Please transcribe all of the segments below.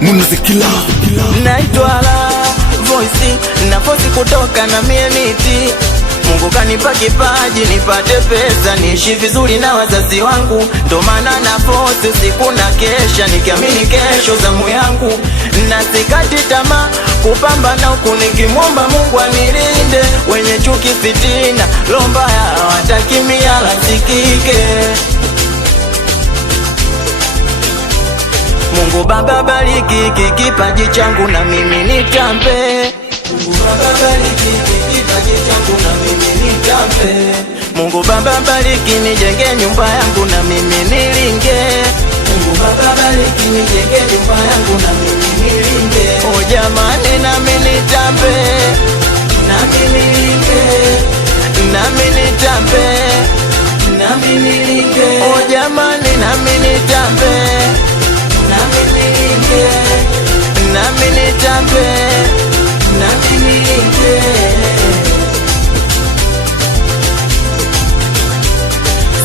Munazikila naitwa la voice na fosi kutoka na mieniti. Mungu kanipa kipaji nipate pesa niishi vizuri na wazazi wangu, ndo maana na fosi usiku na kesha nikiamini kesho zamu yangu, na sikati tamaa kupambana huku nikimwomba Mungu anirinde wenye chuki fitina lomba ya watakimia lasikike. Mungu Baba bariki kipaji changu na mimi nitambe. Mungu Baba bariki kipaji changu na mimi nitambe. Mungu Baba bariki nijenge nyumba yangu na mimi nilinge. Mungu Baba bariki nijenge nyumba yangu na mimi nilinge. Oh jamani na mimi nitambe. Na mimi nilinge. Na mimi nitambe. Na mimi nilinge. Oh jamani na mimi nitambe. Nami nilinge, nami nitambe, nami nilinge.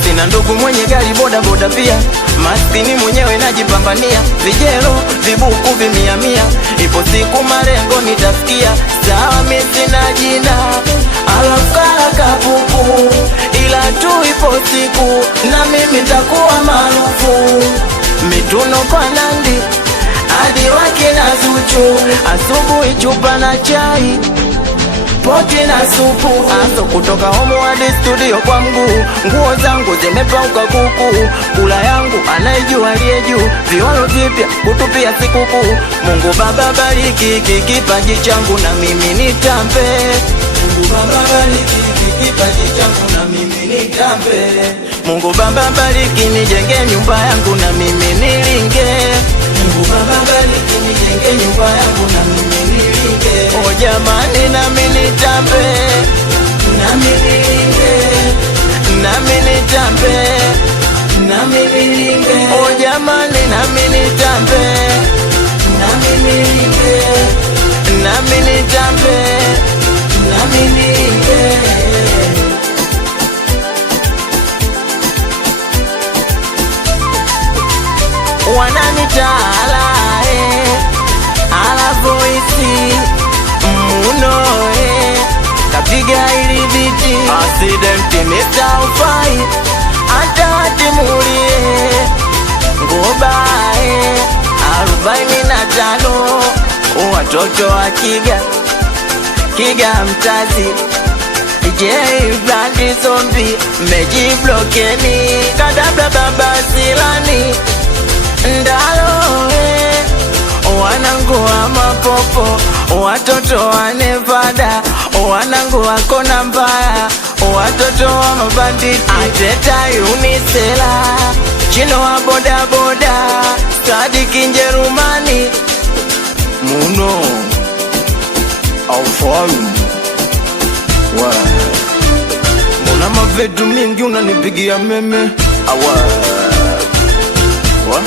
Sina ndugu mwenye gari boda boda pia, maskini mwenyewe najipambania, vijelo vibuku vimiamia, ipo siku malengo nitafikia. Sawa mimi sina jina, alafkala kapuku, ila tu ipo siku na mimi nitakuwa maarufu. Mituno kwa Nandi hadi wake na Zuchu, asubuhi chupa na chai, poti na supu, aso kutoka homo hadi studio kwa mguu, nguo zangu zimepauka kuku, kula yangu anaijua aliye juu, viwalo vipya kutupia sikukuu. Mungu Baba bariki kipaji changu na mimi nitambe. Mungu Baba bariki kipaji changu na mimi nitambe. Mungu Baba bariki nijenge nyumba yangu na mimi nilinge. Mungu Baba bariki nijenge nyumba yangu na mimi nilinge. Oh jamani na mimi nitambe. Na mimi nilinge. Na mimi nitambe. Na mimi nilinge. Oh jamani na mimi nitambe. Na mimi nilinge. Na mimi nitambe. Na mimi nilinge. Wananitala ala voice muno kapiga ili biti accident Mr. Ufai hata timulie ngoba 45 watoto wa Kiga mtazi J-Brandi Zombi meji blokeni kadabla baba silani ndalo wanangu wa mapopo watoto wa Nevada wanangu wa kona mbaya watoto wa mabanditi ateta unisela chino wa boda boda Sadiki Njerumani muno aufalu wa muna mavetu mingi unanipigia meme awa wa